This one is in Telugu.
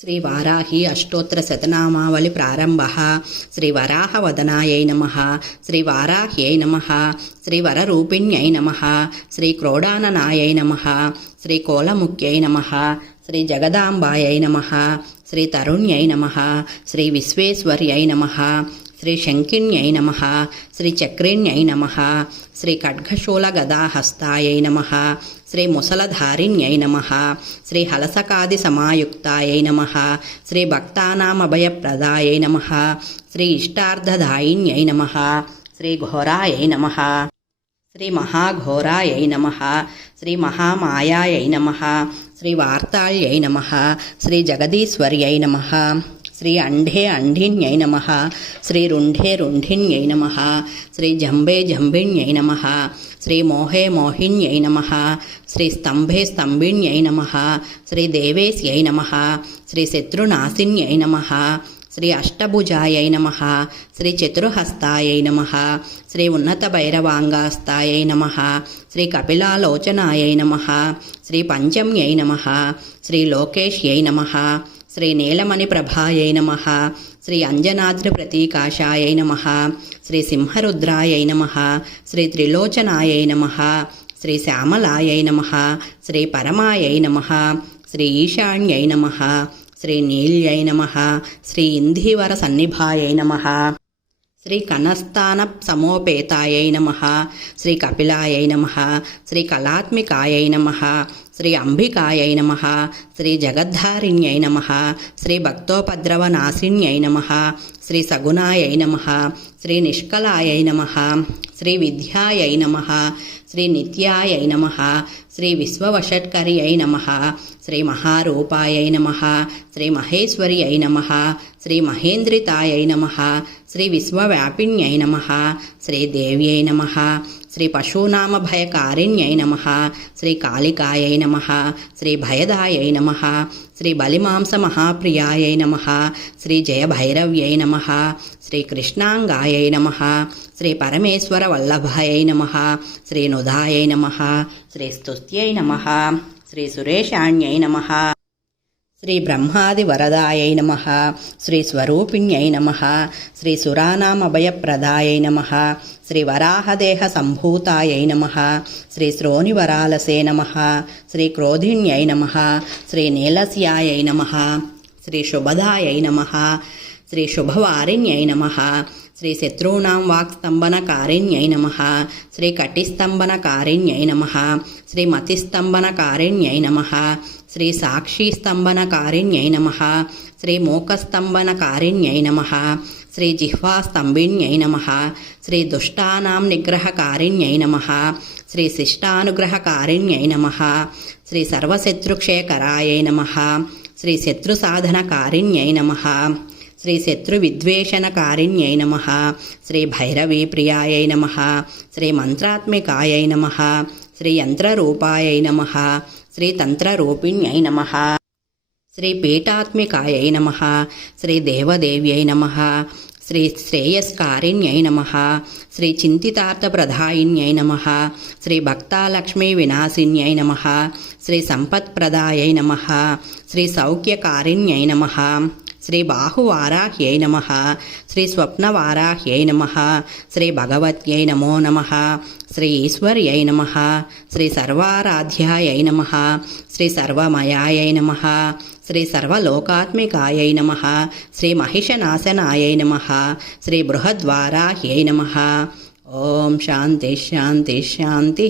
శ్రీ వారాహి అష్టోత్తర శతనామావళి ప్రారంభ. శ్రీ వరాహవదనాయై నమః. శ్రీ వారాహ్యై నమః. శ్రీ వరరూపిణ్యై నమః. శ్రీ క్రోడాననాయై నమః. శ్రీ కోలముఖ్యై నమః. శ్రీ జగదాంబాయై నమః. శ్రీ తరుణ్యై నమః. శ్రీ విశ్వేశ్వర్యై నమః. శ్రీ శంకిన్యై నమః. శ్రీ చక్రిణ్యై నమః. శ్రీ ఖడ్గశూలగదాహస్తాయై నమః. శ్రీ ముసలధారిణ్యై నమః. శ్రీ హలసకాది సమాయుక్తాయై నమః. శ్రీ భక్తానామభయప్రదాయై నమః. శ్రీ ఇష్టార్థదాయిన్యై నమః. శ్రీ ఘోరాయై నమః. శ్రీ మహాఘోరాయై నమః. శ్రీ మహామాయాయై నమః. శ్రీ వార్తాళ్యై నమః. శ్రీ జగదీశ్వర్యై నమః. శ్రీ అంఢే అంఢిన్యై నమః. శ్రీ రుంఢే రుంఢిన్యై నమః. శ్రీ జంబే జంభిణ్యై నమః. శ్రీ మోహే మోహిన్యై నమః. శ్రీ స్తంభే స్తంభిన్యై నమః. శ్రీ దేవేశ్యై నమః. శ్రీ శత్రునాశిన్యై నమః. శ్రీ అష్టభుజాయై నమః. శ్రీ చతుర్హస్తాయై నమః. శ్రీ ఉన్నత భైరవాంగాస్తాయై నమః. శ్రీ కపిలాలోచనాయై నమః. శ్రీ పంచమ్యై నమః. శ్రీ లోకేశ్యై నమః. శ్రీ నీలమణి ప్రభాయై నమః. శ్రీ అంజనాద్రి ప్రతీకాశాయై నమః. శ్రీ సింహరుద్రాయై నమః. శ్రీ త్రిలోచనాయై నమః. శ్రీ శ్యామలాయై నమః. శ్రీ పరమాయై నమః. శ్రీ ఈశాన్యై నమః. శ్రీ నీల్యై నమః. శ్రీ ఇంధీవర సన్నిభాయై నమః. శ్రీ కనస్థాన సమోపేతాయై నమః. శ్రీ కపిలాయై నమః. శ్రీ కళాత్మికాయై నమః. శ్రీ అంబికాయై నమః. శ్రీ జగద్ధారిణ్యై నమః. శ్రీ భక్తోపద్రవనాశిన్యై నమః. శ్రీ సగుణాయై నమః. శ్రీ నిష్కలాయై నమః. శ్రీ విద్యాయై నమః. శ్రీ నిత్యాయై నమః. శ్రీ విశ్వవషట్కర్యై నమః. శ్రీ మహారూపాయై నమః. శ్రీ మహేశ్వర్యై నమః. శ్రీ మహేంద్రితాయై నమః. శ్రీ విశ్వవ్యాపిన్యై నమః. శ్రీ దేవ్యై నమః. శ్రీ పశూనామభయకారిణ్యై నమః. శ్రీ కాళికాయై నమః. శ్రీ భయదాయై నమః. శ్రీ బలిమాంసమహాప్రియాయై నమః. శ్రీ జయభైరవ్యై నమః. శ్రీ కృష్ణాంగాయై నమః. శ్రీ పరమేశ్వర వల్లభాయై నమః. శ్రీ నుదాయై నమః. శ్రీ స్తుత్యై నమః. శ్రీ సురేశాణ్యై నమః. శ్రీ బ్రహ్మాది వరదాయై నమః. శ్రీ స్వరూపిణ్యై నమః. శ్రీ సురానామభయప్రదాయై నమః. శ్రీ వరాహదేహ సంభూతాయై నమః. శ్రీ శ్రోణివరాలసే నమః. శ్రీ క్రోధిన్యై నమః. శ్రీ నీలస్యాయై నమః. శ్రీ శుభదాయై నమః. శ్రీ శుభవారిణ్యై నమః. శ్రీ శత్రూణాం వాక్స్తంభనకారిణ్యై నమః. శ్రీ కటిస్తంభనకారిణ్యై నమః. శ్రీ మతిస్తంభనకారిణ్యై నమః. శ్రీ సాక్షిస్తంభనకారిణ్యై నమః. శ్రీ మూకస్తంభనకారిణ్యై నమః. శ్రీ జిహ్వాస్తంభిన్యై నమః. శ్రీ దుష్టానాం నిగ్రహకారిణ్యై నమః. శ్రీ శిష్టానుగ్రహకారిణ్యై నమః. శ్రీ సర్వశత్రుక్షేకరాయై నమః. శ్రీ శత్రుసాధనకారిణ్యై నమః. శ్రీ శత్రువిద్వేషణకారిణ్యై నమః. శ్రీ భైరవీ ప్రియాయై నమః. శ్రీ మంత్రాత్మికాయై నమః. శ్రీ యంత్రరూపాయై నమః. శ్రీ తంత్రరూపిణ్యై నమః. శ్రీ పీఠాత్మికాయై నమః. శ్రీ దేవదేవ్యై నమః. శ్రీ శ్రేయస్కారిణ్యై నమః. శ్రీ చింతితార్థప్రదాయిన్యై నమః. శ్రీ భక్తాలక్ష్మీ వినాశిన్యై నమః. శ్రీ సంపత్ప్రదాయై నమః. శ్రీ సౌఖ్యకారిణ్యై నమః. శ్రీ బాహువారాహ్యై నమః. శ్రీ స్వప్నవారాహ్యై నమః. శ్రీ భగవత్యై నమో నమః. శ్రీ ఈశ్వర్యై నమః. శ్రీ సర్వారాధ్యాయై నమః. శ్రీ సర్వమయాయై నమః. శ్రీ సర్వలోకాత్మికాయై నమః. శ్రీ మహిషనాశనాయై నమః. శ్రీ బృహద్వారాహ్యై నమః. ఓం శాంతి శాంతి శాంతి.